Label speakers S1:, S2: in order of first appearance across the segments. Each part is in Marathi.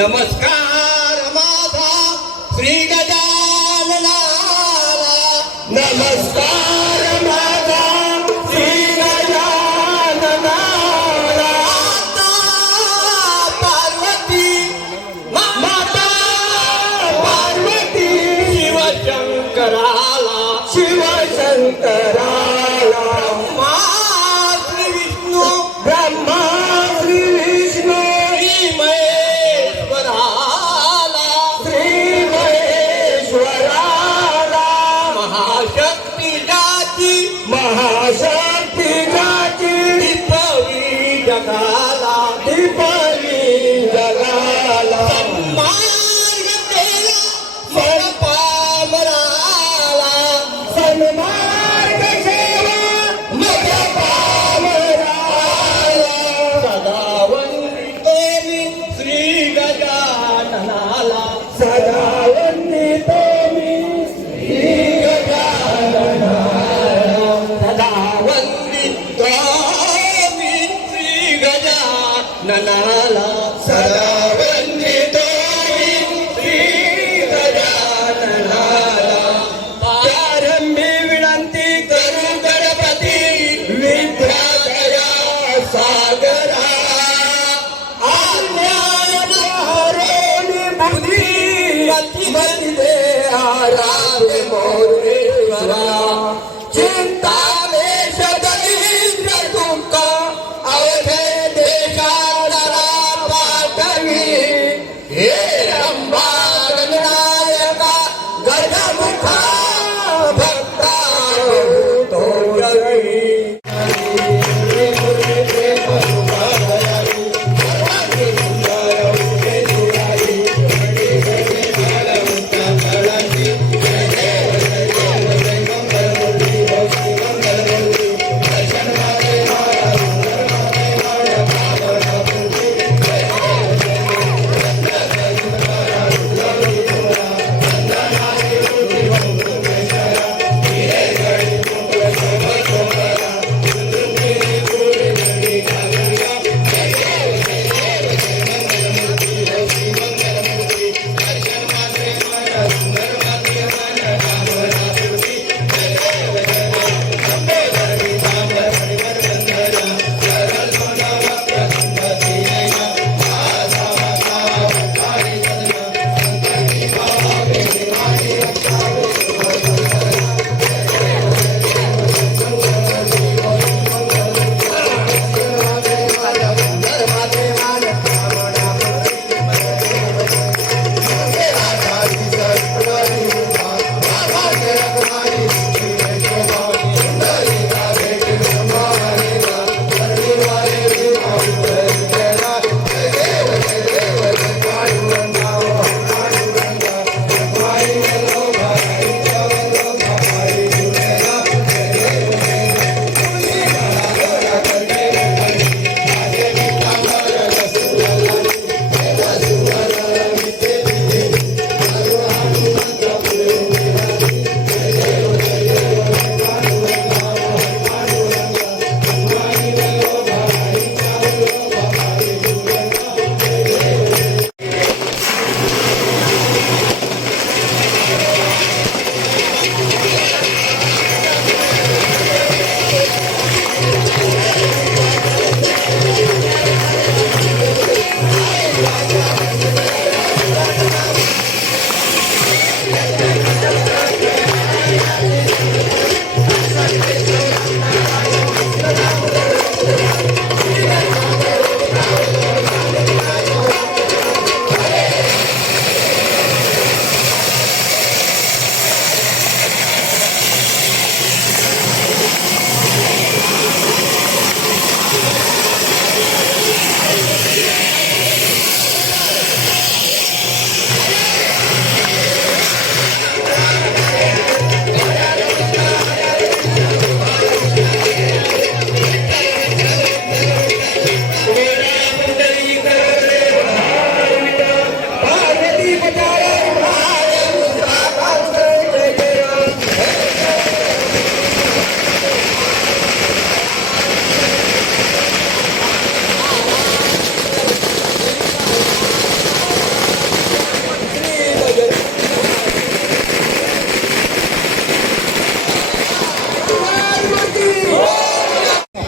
S1: नमस्कार माझा श्री गजाननाला नमस्कार. गजाननाला सदा वंदितो श्री गजाननाला प्रारंभी विनंती करू गणपती विद्यादया सागरा. आज्ञानहारोनी बुद्धी मती दे आराधे मोरेश्वरा चिंता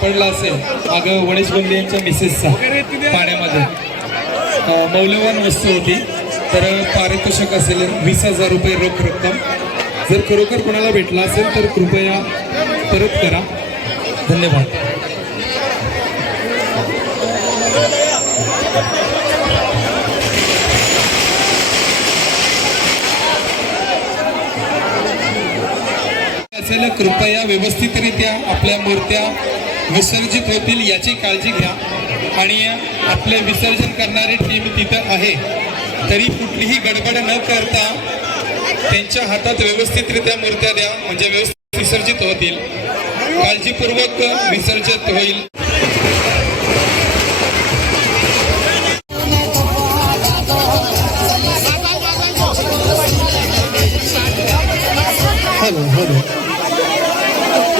S2: सापडला असेल मागं गणेश बंदे यांच्या मिसेसचा पाण्यामध्ये मौल्यवान वस्तू होती. तर पारितोषिक असेल वीस हजार रुपये रोख रक्कम. जर खरोखर कोणाला भेटला असेल तर कृपया परत करा. धन्यवाद. असेल कृपया व्यवस्थितरित्या आपल्या मूर्त्या विसर्जित होतील याची काळजी घ्या. आणि आपले विसर्जन करणारी टीम तिथं आहे. तरी कुठलीही गडबड न करता त्यांच्या हातात व्यवस्थितरित्या मूर्त्या द्या. म्हणजे व्यवस्थित विसर्जित होतील. काळजीपूर्वक विसर्जित होईल.
S3: Hello hello.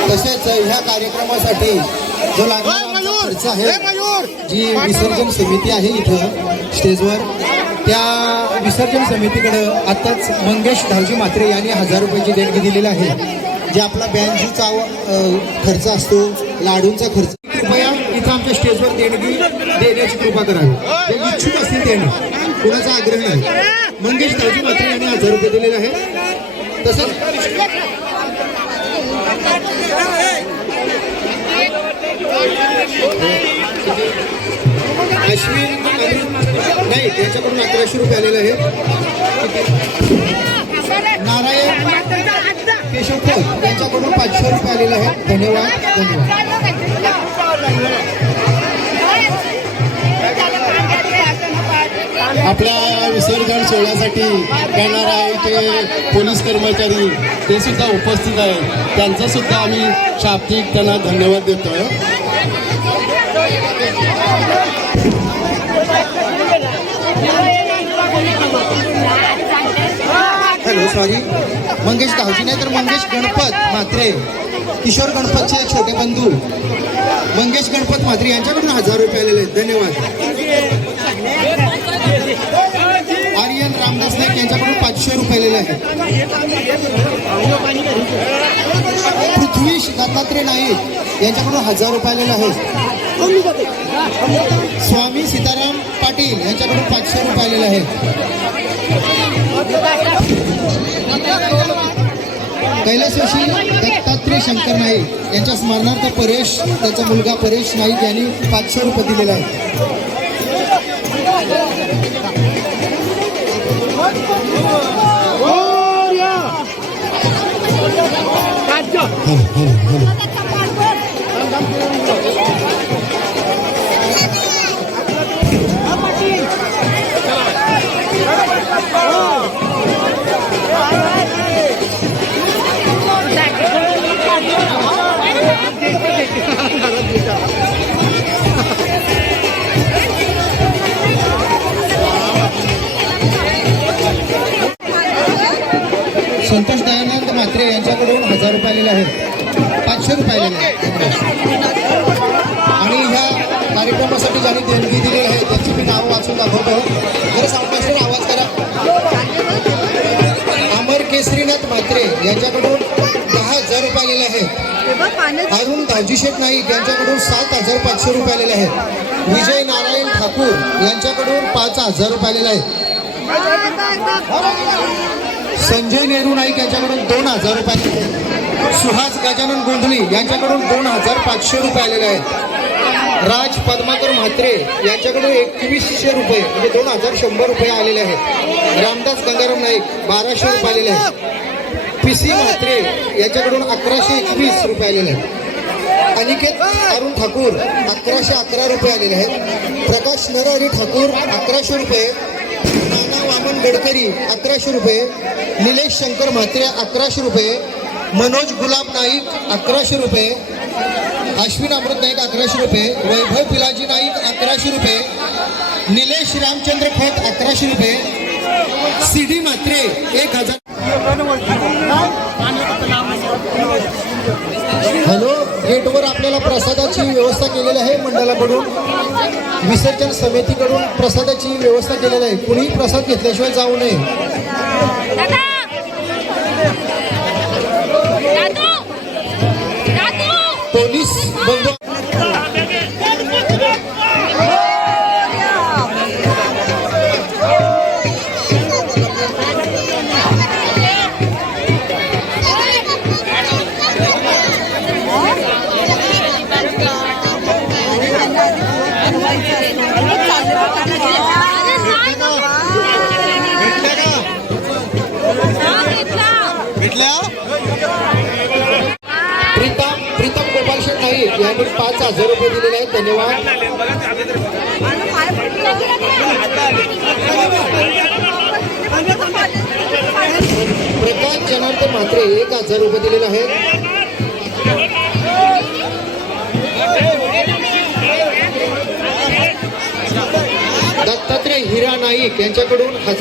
S3: तसेच ह्या कार्यक्रमासाठी जो लागणारा खर्च आहे जी विसर्जन समिती आहे इथं स्टेजवर त्या विसर्जन समितीकडं आत्ताच मंगेश धावजी मात्रे यांनी हजार रुपयाची देणगी दिलेली आहे जे आपला बँजूचा खर्च असतो लाडूंचा खर्च. कृपया इथं आमच्या स्टेजवर देणगी देण्याची कृपा करावी इच्छुक असतील त्यांनी कुणाचा आग्रह नाही. मंगेश धावजी मात्रे यांनी हजार रुपये दिलेले आहे तसंच अश्विन नाही त्याच्याकडून अकराशे रुपये आलेले आहे नारायण केशव खोत यांच्याकडून पाचशे रुपये आलेले आहे धन्यवाद धन्यवाद.
S4: आपल्या विसर्जन सोहळ्यासाठी येणार आहे ते पोलीस कर्मचारी. ते सुद्धा उपस्थित आहेत. त्यांचा सुद्धा आम्ही शाब्दिक त्यांना धन्यवाद देतोय.
S3: हॅलो सॉरी मंगेश गावजी नाही तर मंगेश गणपत म्हात्रे. किशोर गणपतचे छोटे बंधू. मंगेश गणपत म्हात्रे यांच्याकडून हजार रुपये आलेले आहेत. धन्यवाद. पृथ्वीश दत्तात्रय नाईक यांच्याकडून हजार रुपये आलेले आहे स्वामी सीताराम पाटील यांच्याकडून पाचशे रुपये आलेले आहेत. कैलासवासी दत्तात्रय शंकर नाईक यांच्या स्मरणार्थ परेश त्याचा मुलगा परेश नाईक यांनी पाचशे रुपये दिलेला आहे সাহায্য दयानंद यांच्याकडून हजार रुपये आलेले आहेत. पाचशे रुपये आलेले आणि ह्या कार्यक्रमासाठी ज्यांनी देणगी दिलेली आहे त्याची मी नावं वाचून दाखवतो जर सावकाशून आवाज करा. अमर केसरीनाथ म्हात्रे यांच्याकडून दहा हजार रुपये आलेले आहेत. अरुण दावजी शेठ नाईक यांच्याकडून सात हजार पाचशे रुपये आलेले आहेत. विजय नारायण ठाकूर यांच्याकडून पाच हजार रुपये आलेले आहेत. संजय नेहरू नाईक यांच्याकडून दोन हजार रुपये सुहास गजानन गोंधळी यांच्याकडून दोन हजार पाचशे रुपये आलेले आहेत. राज पद्माकर म्हात्रे यांच्याकडून एकवीसशे रुपये म्हणजे दोन हजार शंभर रुपये आलेले आहेत. रामदास गंगाराम नाईक बाराशे रुपये आलेले आहेत. पी सी म्हात्रे यांच्याकडून अकराशे एकवीस रुपये आलेले आहेत. अनिकेत अरुण ठाकूर अकराशे अकरा रुपये आलेले आहेत. प्रकाश नरहरी ठाकूर अकराशे रुपये. गडकरी अकराशे रुपये. निलेश शंकर म्हात्रे अकराशे रुपये. मनोज गुलाब नाईक अकराशे रुपये. अश्विन अमृत नाईक अकराशे रुपये. वैभव पिलाजी नाईक अकराशे रुपये. निलेश रामचंद्र खत अकराशे रुपये. सी डी म्हात्रे एक हजार. गेटवर आपल्याला प्रसादाची व्यवस्था केलेली आहे मंडळाकडून. विसर्जन समितीकडून प्रसादाची व्यवस्था केलेली आहे. कुणीही प्रसाद घेतल्याशिवाय जाऊ नये. पोलीस बंधू गोपाल यांनी पाच हजार रुपये दिलेले आहेत. धन्यवाद. प्रकाश जनार्दन म्हात्रे एक हजार रुपये दिलेले आहेत. दत्तात्रय हिरा नाईक यांच्याकडून हजार